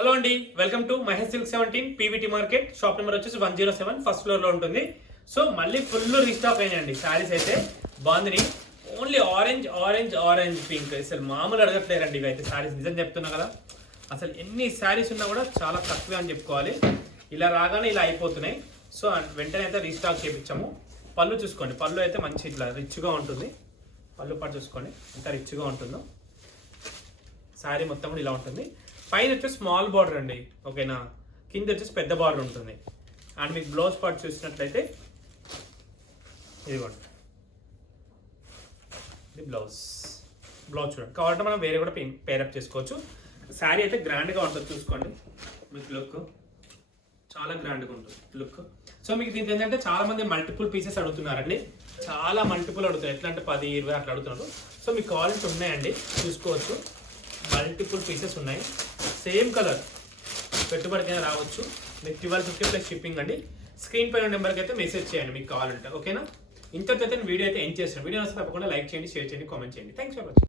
Hello అండి, welcome to Mahesh silk 17 PVT market. Shop number వచ్చేసి 107 first floor లో ఉంటుంది. సో మళ్ళీ ఫుల్ రీస్టాక్ అయినాయండి శారీస్ అయితే. బాగుంది, only orange orange orange pink. అసలు మామూలు అడగట్లేరండి ఇవి అయితే శారీస్. నిజం చెప్తున్నా కదా, అసలు ఎన్ని శారీస్ ఉన్నా కూడా చాలా తక్కువే అని చెప్పుకోవాలి. ఇలా రాగానే ఇలా అయిపోతున్నాయి. సో వెంటనే అయితే రీస్టాక్ చేయించాము. పళ్ళు చూసుకోండి, పళ్ళు అయితే మంచి ఇట్లా రిచ్గా ఉంటుంది. పళ్ళు పాటు చూసుకోండి ఎంత రిచ్గా ఉంటుందో. శారీ మొత్తం కూడా ఇలా ఉంటుంది. పైన వచ్చేసి స్మాల్ బార్డర్ అండి, ఓకేనా. కింద వచ్చేసి పెద్ద బార్డర్ ఉంటుంది. అండ్ మీకు బ్లౌజ్ పార్ట్ చూసినట్లయితే ఇదిగోండి, ఇది బ్లౌజ్ చూడండి. కాబట్టి మనం వేరే కూడా పేరప్ చేసుకోవచ్చు. శారీ అయితే గ్రాండ్గా ఉంటుంది, చూసుకోండి. మీకు లుక్ చాలా గ్రాండ్గా ఉంటుంది లుక్. సో మీకు దీంట్లో ఏంటంటే చాలా మంది మల్టిపుల్ పీసెస్ అడుగుతున్నారండి. చాలా మల్టిపుల్ అడుగుతారు, ఎట్లా అంటే 10, 20 అట్లా అడుగుతున్నారు. సో మీకు క్వాలిటీ ఉన్నాయండి, చూసుకోవచ్చు. మల్టిపుల్ పీసెస్ ఉన్నాయి, సేమ్ కలర్. పెట్టుబడికైనా రావచ్చు. మీకు 1250 ప్లస్ షిప్పింగ్ అండి. స్క్రీన్ పైన నెంబర్కి అయితే మెసేజ్ చేయండి మీకు కావాలంటే, ఓకేనా. ఇంతతో అయితే వీడియో అయితే ఎండ్ చేస్తాను. వీడియో వస్తే తప్పకుండా లైక్ చేయండి, షేర్ చేయండి, కామెంట్ చేయండి. Thanks for watching.